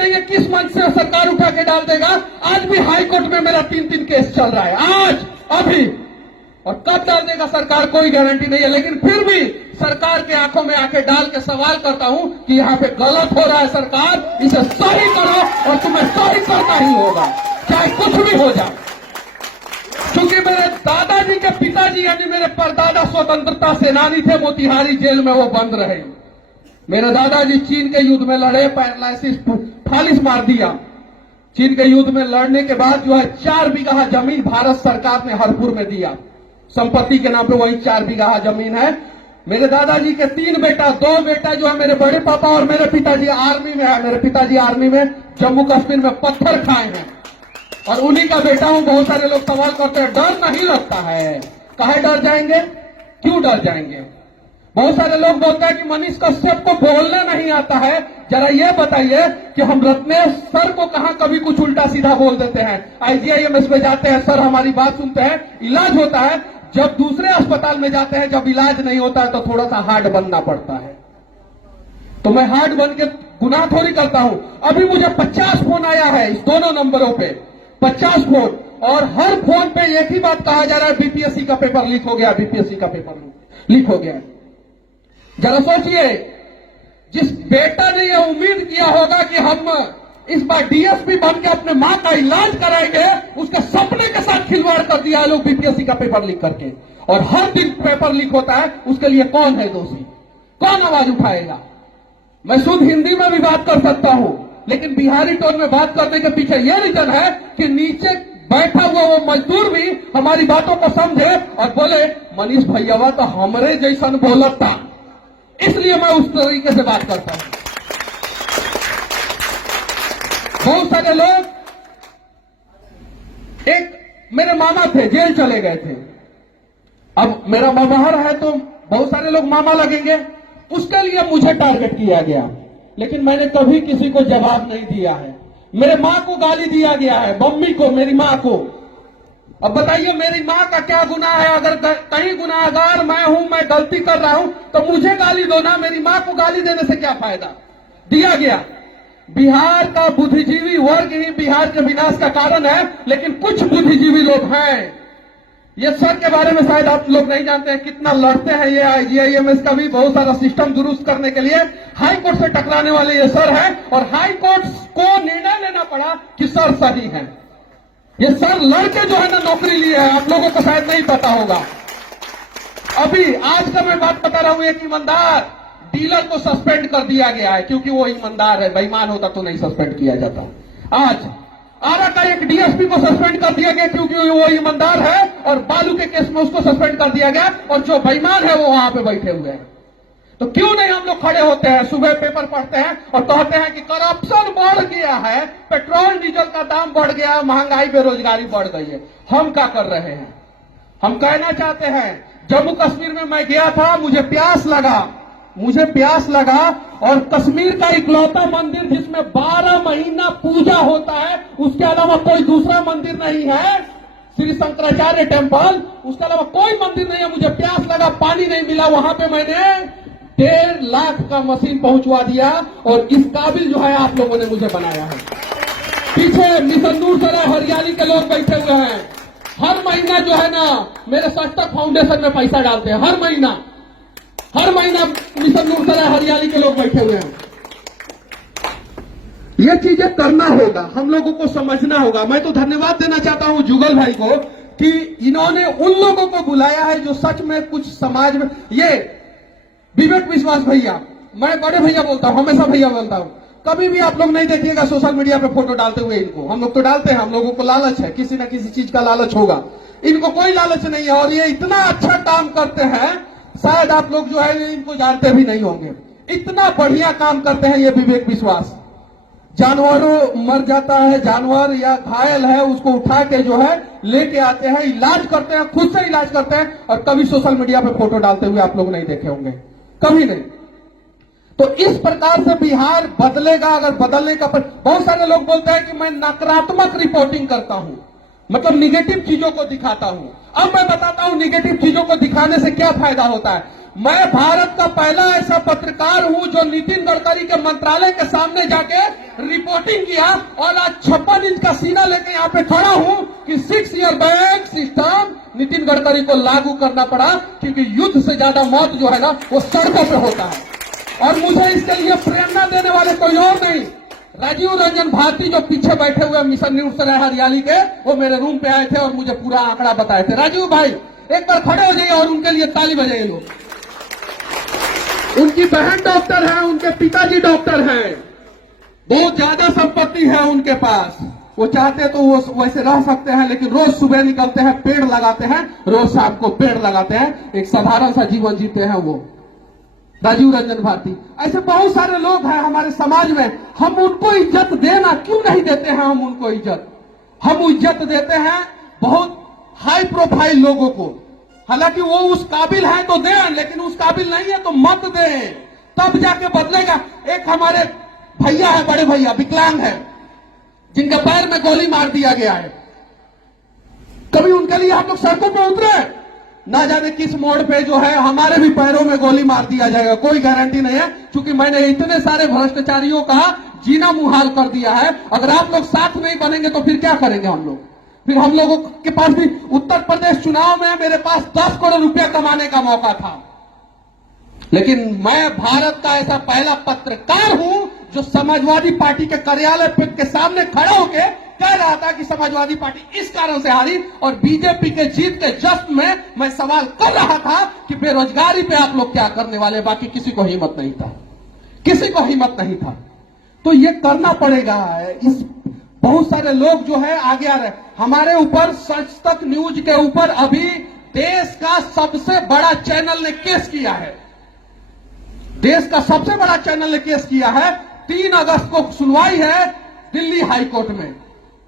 नहीं है किस मंच से सरकार उठा के डाल देगा। आज भी हाई कोर्ट में मेरा 3-3 केस चल रहा है, आज अभी, और कब डाल देगा सरकार कोई गारंटी नहीं है। लेकिन फिर भी सरकार के आंखों में आके डाल के सवाल करता हूं कि यहां पे गलत हो रहा है, सरकार इसे सही करो और तुम्हें सही करना ही होगा, चाहे कुछ भी हो जाए। क्योंकि मेरे दादाजी के पिताजी यानी मेरे परदादा स्वतंत्रता सेनानी थे, मोतिहारी जेल में वो बंद रहे। मेरे दादाजी चीन के युद्ध में लड़े, पैरालाइसिस फालिस मार दिया। चीन के युद्ध में लड़ने के बाद जो है 4 बीघा जमीन भारत सरकार ने हरपुर में दिया, संपत्ति के नाम पे वही 4 बीघा जमीन है। मेरे दादाजी के 3 बेटा, 2 बेटा जो है मेरे बड़े पापा और मेरे पिताजी आर्मी में है। मेरे पिताजी आर्मी में जम्मू कश्मीर में पत्थर खाए हैं और उन्हीं का बेटा हूं। बहुत सारे लोग सवाल करते हैं, डर नहीं लगता है? काहे डर जाएंगे, क्यों डर जाएंगे? बहुत सारे लोग बोलते हैं कि मनीष कश्यप को बोलना नहीं आता है। जरा ये बताइए कि हम रत्नेश सर को कहां कभी कुछ उल्टा सीधा बोल देते हैं। IGIMS में जाते हैं, सर हमारी बात सुनते हैं, इलाज होता है। जब दूसरे अस्पताल में जाते हैं, जब इलाज नहीं होता है तो थोड़ा सा हार्ड बनना पड़ता है। तो मैं हार्ड बन के गुनाह थोड़ी करता हूं। अभी मुझे 50 फोन आया है इस दोनों नंबरों पे, 50 फोन, और हर फोन पे एक ही बात कहा जा रहा है, BPSC का पेपर लीक हो गया, BPSC का पेपर लीक हो गया। जरा सोचिए, जिस बेटा ने यह उम्मीद किया होगा कि हम इस बार DSP बन के अपने मां का इलाज कराएंगे, उसके सपने के साथ खिलवाड़ कर दिया लोग BPSC का पेपर लीक करके। और हर दिन पेपर लीक होता है, उसके लिए कौन है दोषी, कौन आवाज उठाएगा? मैं शुद्ध हिंदी में भी बात कर सकता हूं, लेकिन बिहारी टोन में बात करने के पीछे यह रीजन है कि नीचे बैठा हुआ वो मजदूर भी हमारी बातों को समझे और बोले मनीष भैया तो हमरे जैसन बोलत था, इसलिए मैं उस तरीके से बात करता हूं। बहुत सारे लोग, एक मेरे मामा थे, जेल चले गए थे। अब मेरा ममहर है तो बहुत सारे लोग मामा लगेंगे, उसके लिए मुझे टारगेट किया गया, लेकिन मैंने कभी किसी को जवाब नहीं दिया है। मेरे मां को गाली दिया गया है, मम्मी को, मेरी मां को। अब बताइए मेरी मां का क्या गुनाह है? अगर कहीं गुनाहगार मैं हूं, मैं गलती कर रहा हूं तो मुझे गाली दो ना, मेरी मां को गाली देने से क्या फायदा? दिया गया। बिहार का बुद्धिजीवी वर्ग ही बिहार के विनाश का कारण है, लेकिन कुछ बुद्धिजीवी लोग हैं। ये सर के बारे में शायद आप लोग नहीं जानते हैं, कितना लड़ते हैं ये IGIMS का भी बहुत सारा सिस्टम दुरुस्त करने के लिए। हाई कोर्ट से टकराने वाले ये सर हैं और हाई कोर्ट को निर्णय लेना पड़ा कि सर सही है। ये सर लड़के जो है ना नौकरी लिए है, आप लोगों को शायद नहीं पता होगा। अभी आज का मैं बात बता रहा हूं, एक ईमानदार डीलर को सस्पेंड कर दिया गया है, क्योंकि वो ईमानदार है, बेईमान होता तो नहीं सस्पेंड किया जाता। आज आरा का एक DSP को सस्पेंड कर दिया गया क्योंकि वो ईमानदार है, और बालू के केस में उसको सस्पेंड कर दिया गया, और जो बेईमान है वो वहां पे बैठे हुए हैं। तो क्यों नहीं हम लोग खड़े होते हैं, सुबह पेपर पढ़ते हैं और कहते हैं कि करप्शन बढ़ गया है, पेट्रोल डीजल का दाम बढ़ गया है, महंगाई बेरोजगारी बढ़ गई है। हम क्या कर रहे हैं? हम कहना चाहते हैं, जम्मू कश्मीर में मैं गया था, मुझे प्यास लगा और कश्मीर का इकलौता मंदिर जिसमें 12 महीना पूजा होता है, उसके अलावा कोई दूसरा मंदिर नहीं है, श्री शंकराचार्य टेम्पल, उसके अलावा कोई मंदिर नहीं है। मुझे प्यास लगा, पानी नहीं मिला, वहां पे मैंने 1.5 लाख का मशीन पहुंचवा दिया, और इस काबिल जो है आप लोगों ने मुझे बनाया है। पीछे मिशन नूर सराय हरियाली के लोग बैठे हुए हैं, हर महीना जो है ना मेरे सस्टक फाउंडेशन में पैसा डालते हैं, हर महीना मिशन नूर सराय हरियाली के लोग बैठे हुए हैं। ये चीजें करना होगा, हम लोगों को समझना होगा। मैं तो धन्यवाद देना चाहता हूं जुगल भाई को कि इन्होंने उन लोगों को बुलाया है जो सच में कुछ समाज में, ये विवेक विश्वास भैया, मैं बड़े भैया बोलता हूं, हमेशा भैया बोलता हूं, कभी भी आप लोग नहीं देखिएगा सोशल मीडिया पे फोटो डालते हुए इनको। हम लोग तो डालते हैं, हम लोगों को लालच है, किसी ना किसी चीज का लालच होगा, इनको कोई लालच नहीं है। और ये इतना अच्छा काम करते हैं, शायद आप लोग जो है इनको जानते भी नहीं होंगे, इतना बढ़िया काम करते हैं ये विवेक विश्वास। जानवरों मर जाता है, जानवर या घायल है, उसको उठा के जो है लेके आते हैं, इलाज करते हैं, खुद से इलाज करते हैं, और कभी सोशल मीडिया पे फोटो डालते हुए आप लोग नहीं देखे होंगे, कभी नहीं। तो इस प्रकार से बिहार बदलेगा अगर बदलने का बहुत सारे लोग बोलते हैं कि मैं नकारात्मक रिपोर्टिंग करता हूं, मतलब निगेटिव चीजों को दिखाता हूं। अब मैं बताता हूं निगेटिव चीजों को दिखाने से क्या फायदा होता है। मैं भारत का पहला ऐसा पत्रकार हूं जो नितिन गडकरी के मंत्रालय के सामने जाके रिपोर्टिंग किया और आज 56 इंच का सीना लेके यहाँ पे खड़ा हूं कि 6 year bank system Nitin Gadkari को लागू करना पड़ा, क्योंकि युद्ध से ज्यादा मौत जो है ना वो सड़कों पे होता है। और मुझे इसके लिए प्रेरणा देने वाले कोई और नहीं, राजीव रंजन भारती जो पीछे बैठे हुए मिशन न्यूज से हरियाली के, वो मेरे रूम पे आए थे और मुझे पूरा आंकड़ा बताए थे। राजीव भाई एक बार खड़े हो जाइए और उनके लिए ताली बजाइए लोग। उनकी बहन डॉक्टर है, उनके पिताजी डॉक्टर हैं, बहुत ज्यादा संपत्ति है उनके पास। वो चाहते तो वो वैसे रह सकते हैं, लेकिन रोज सुबह निकलते हैं, पेड़ लगाते हैं, रोज शाम को पेड़ लगाते हैं, एक साधारण सा जीवन जीते हैं वो राजीव रंजन भारती। ऐसे बहुत सारे लोग हैं हमारे समाज में, हम उनको इज्जत देना क्यों नहीं देते हैं? हम उनको इज्जत, हम इज्जत देते हैं बहुत हाई प्रोफाइल लोगों को। हालांकि वो उस काबिल है तो दें, लेकिन उस काबिल नहीं है तो मत दें, तब जाके बदलेगा। एक हमारे भैया है, बड़े भैया विकलांग है, जिनके पैर में गोली मार दिया गया है। कभी उनके लिए हम लोग सड़कों पर उतरे? ना जाने किस मोड़ पे जो है हमारे भी पैरों में गोली मार दिया जाएगा, कोई गारंटी नहीं है। क्योंकि मैंने इतने सारे भ्रष्टाचारियों का जीना मुहाल कर दिया है। अगर आप लोग साथ नहीं बनेंगे तो फिर क्या करेंगे हम लोग? फिर हम लोगों के पास भी उत्तर प्रदेश चुनाव में मेरे पास 10 करोड़ रुपया कमाने का मौका था, लेकिन मैं भारत का ऐसा पहला पत्रकार हूं जो समाजवादी पार्टी के कार्यालय के सामने खड़ा होकर कह रहा था कि समाजवादी पार्टी इस कारण से हारी, और बीजेपी के जीत के जश्न में मैं सवाल कर रहा था कि बेरोजगारी पे आप लोग क्या करने वाले। बाकी किसी को हिम्मत नहीं था, किसी को हिम्मत नहीं था। तो ये करना पड़ेगा। इस बहुत सारे लोग जो है आगे आ रहे। हमारे ऊपर सच तक न्यूज के ऊपर अभी देश का सबसे बड़ा चैनल ने केस किया है, देश का सबसे बड़ा चैनल ने केस किया है। 3 अगस्त को सुनवाई है दिल्ली हाई कोर्ट में।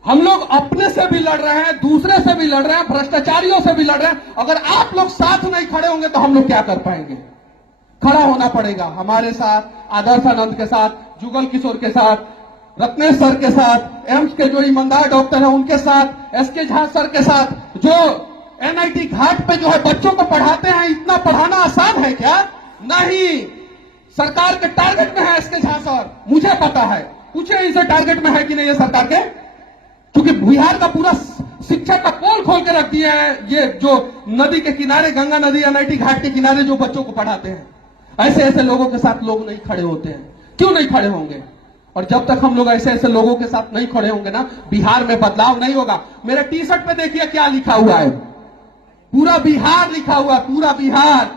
हम लोग अपने से भी लड़ रहे हैं, दूसरे से भी लड़ रहे हैं, भ्रष्टाचारियों से भी लड़ रहे हैं। अगर आप लोग साथ नहीं खड़े होंगे तो हम लोग क्या कर पाएंगे? खड़ा होना पड़ेगा हमारे साथ, आदर्श आनंद के साथ, जुगल किशोर के साथ, रत्नेश सर के साथ, एम्स के जो ईमानदार डॉक्टर हैं उनके साथ, एसके झा सर के साथ, जो एनआईटी घाट पे जो है बच्चों को पढ़ाते हैं। इतना पढ़ाना आसान है क्या? नहीं, सरकार के टारगेट में है एसके झा सर, मुझे पता है। पूछे इसे टारगेट में है कि नहीं है सरकार के? क्योंकि बिहार का पूरा शिक्षा का पोल खोल के रख दिया है ये जो नदी के किनारे, गंगा नदी एनआईटी घाट के किनारे जो बच्चों को पढ़ाते हैं। ऐसे ऐसे लोगों के साथ लोग नहीं खड़े होते हैं। क्यों नहीं खड़े होंगे? और जब तक हम लोग ऐसे ऐसे लोगों के साथ नहीं खड़े होंगे ना, बिहार में बदलाव नहीं होगा। मेरे टी शर्ट पे देखिए क्या लिखा हुआ है, पूरा बिहार लिखा हुआ, पूरा बिहार।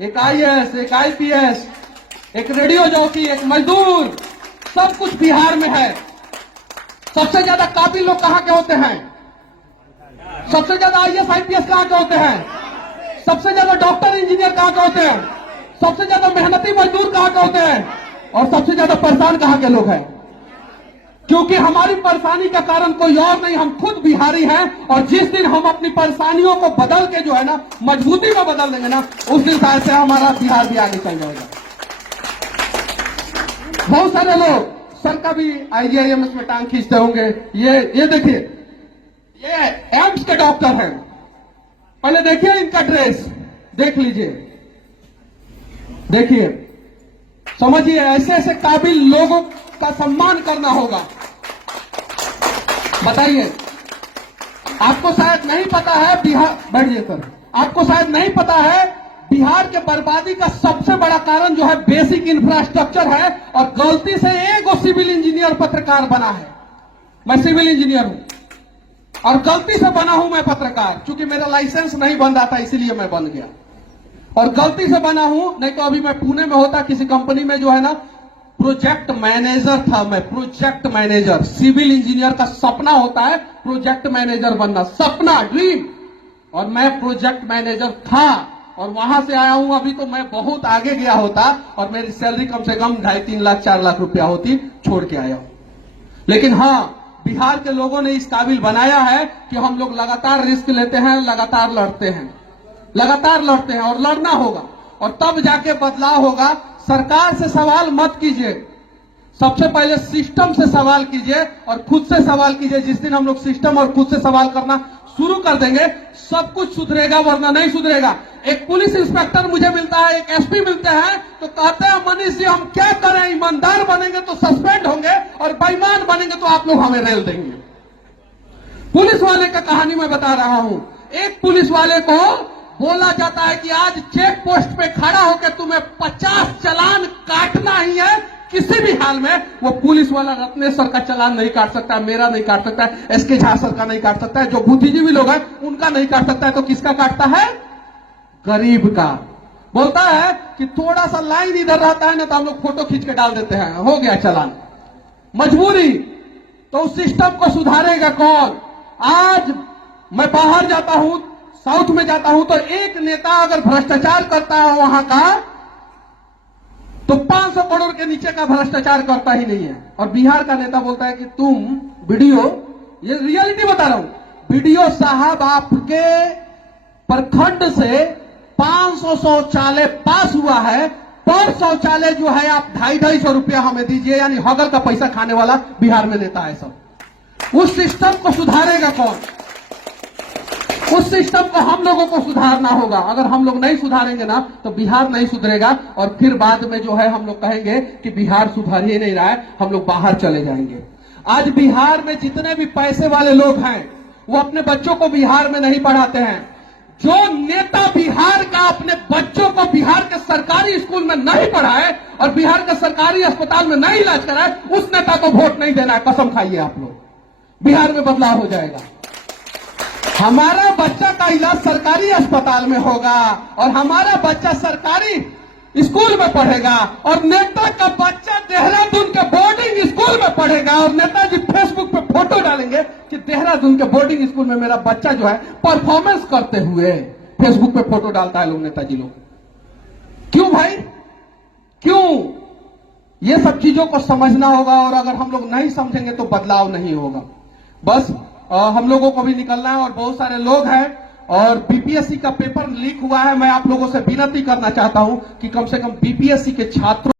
एक आईएएस, एक आईपीएस, एक रेडियो जॉकी, एक मजदूर, सब कुछ बिहार में है। सबसे ज्यादा काबिल लोग कहां के होते हैं? सबसे ज्यादा आईएएस आईपीएस कहां के होते हैं? सबसे ज्यादा डॉक्टर इंजीनियर कहां के होते हैं? सबसे ज्यादा मेहनती मजदूर कहां के होते हैं? और सबसे ज्यादा परेशान कहां के लोग हैं? क्योंकि हमारी परेशानी का कारण कोई और नहीं, हम खुद बिहारी हैं। और जिस दिन हम अपनी परेशानियों को बदल के जो है ना मजबूती में बदल देंगे ना, उस दिन शायद से हमारा बिहार भी आगे चल जाएगा। बहुत सारे लोग सर का भी आईजीआईएमएस में टांग खींचते होंगे। ये देखिए, ये एम्स के डॉक्टर हैं। पहले देखिए इनका ड्रेस, देख लीजिए, देखिए, समझिए। ऐसे ऐसे काबिल लोगों का सम्मान करना होगा। बताइए, आपको शायद नहीं पता है बिहार, बैठिए सर, आपको शायद नहीं पता है बिहार के बर्बादी का सबसे बड़ा कारण जो है बेसिक इंफ्रास्ट्रक्चर है। और गलती से एक सिविल इंजीनियर पत्रकार बना है। मैं सिविल इंजीनियर हूं और गलती से बना हूं मैं पत्रकार, क्योंकि मेरा लाइसेंस नहीं बन रहा था, इसीलिए मैं बन गया। और गलती से बना हूं, नहीं तो अभी मैं पुणे में होता किसी कंपनी में जो है ना प्रोजेक्ट मैनेजर था। मैं प्रोजेक्ट मैनेजर, सिविल इंजीनियर का सपना होता है प्रोजेक्ट मैनेजर बनना, सपना, ड्रीम। और मैं प्रोजेक्ट मैनेजर था और वहां से आया हूं। अभी तो मैं बहुत आगे गया होता और मेरी सैलरी कम से कम 2.5-3 लाख 4 लाख रुपया होती, छोड़ के आया हूं। लेकिन हाँ, बिहार के लोगों ने इस काबिल बनाया है कि हम लोग लगातार रिस्क लेते हैं, लगातार लड़ते हैं, लगातार लड़ते हैं। और लड़ना होगा और तब जाके बदलाव होगा। सरकार से सवाल मत कीजिए, सबसे पहले सिस्टम से सवाल कीजिए और खुद से सवाल कीजिए। जिस दिन हम लोग सिस्टम और खुद से सवाल करना शुरू कर देंगे, सब कुछ सुधरेगा, वरना नहीं सुधरेगा। एक पुलिस इंस्पेक्टर मुझे मिलता है, एक एसपी मिलते हैं, तो कहते हैं मनीष जी हम क्या करें, ईमानदार बनेंगे तो सस्पेंड होंगे और बेईमान बनेंगे तो आप लोग हमें रेल देंगे। पुलिस वाले का कहानी मैं बता रहा हूं। एक पुलिस वाले को बोला जाता है कि आज चेक पोस्ट पे खड़ा होकर तुम्हें 50 चालान काटना ही है, किसी भी हाल में। वो पुलिस वाला रत्नेश्वर का चालान नहीं काट सकता, मेरा नहीं काट सकता, एसके झा सर का नहीं काट सकता है, जो बुद्धिजीवी लोग हैं उनका नहीं काट सकता है, तो किसका काटता है? गरीब का। बोलता है कि थोड़ा सा लाइन इधर रहता है ना तो हम लोग फोटो खींच के डाल देते हैं, हो गया चालान। मजबूरी। तो उस सिस्टम को सुधारेगा कौन? आज मैं बाहर जाता हूं, साउथ में जाता हूं, तो एक नेता अगर भ्रष्टाचार करता है वहां का, तो 500 करोड़ के नीचे का भ्रष्टाचार करता ही नहीं है। और बिहार का नेता बोलता है कि तुम वीडियो, ये रियलिटी बता रहा हूं, वीडियो साहब आपके प्रखंड से 500 शौचालय पास हुआ है, पर शौचालय जो है आप 250 रुपया हमें दीजिए, यानी हगल का पैसा खाने वाला बिहार में नेता है सब। उस सिस्टम को सुधारेगा कौन? उस सिस्टम को हम लोगों को सुधारना होगा। अगर हम लोग नहीं सुधारेंगे ना तो बिहार नहीं सुधरेगा, और फिर बाद में जो है हम लोग कहेंगे कि बिहार सुधर ही नहीं रहा है, हम लोग बाहर चले जाएंगे। आज बिहार में जितने भी पैसे वाले लोग हैं वो अपने बच्चों को बिहार में नहीं पढ़ाते हैं। जो नेता बिहार का अपने बच्चों को बिहार के सरकारी स्कूल में नहीं पढ़ाए और बिहार के सरकारी अस्पताल में नहीं इलाज कराए, उस नेता को वोट नहीं देना है। कसम खाइए आप लोग, बिहार में बदलाव हो जाएगा। हमारा बच्चा का इलाज सरकारी अस्पताल में होगा और हमारा बच्चा सरकारी स्कूल में पढ़ेगा, और नेता का बच्चा देहरादून के बोर्डिंग स्कूल में पढ़ेगा, और नेताजी फेसबुक पे फोटो डालेंगे कि देहरादून के बोर्डिंग स्कूल में मेरा बच्चा जो है परफॉर्मेंस करते हुए फेसबुक पे फोटो डालता है लोग, नेताजी लोग। क्यों भाई, क्यों? ये सब चीजों को समझना होगा, और अगर हम लोग नहीं समझेंगे तो बदलाव नहीं होगा। बस हम लोगों को भी निकलना है, और बहुत सारे लोग हैं, और बीपीएससी का पेपर लीक हुआ है। मैं आप लोगों से विनती करना चाहता हूं कि कम से कम बीपीएससी के छात्रों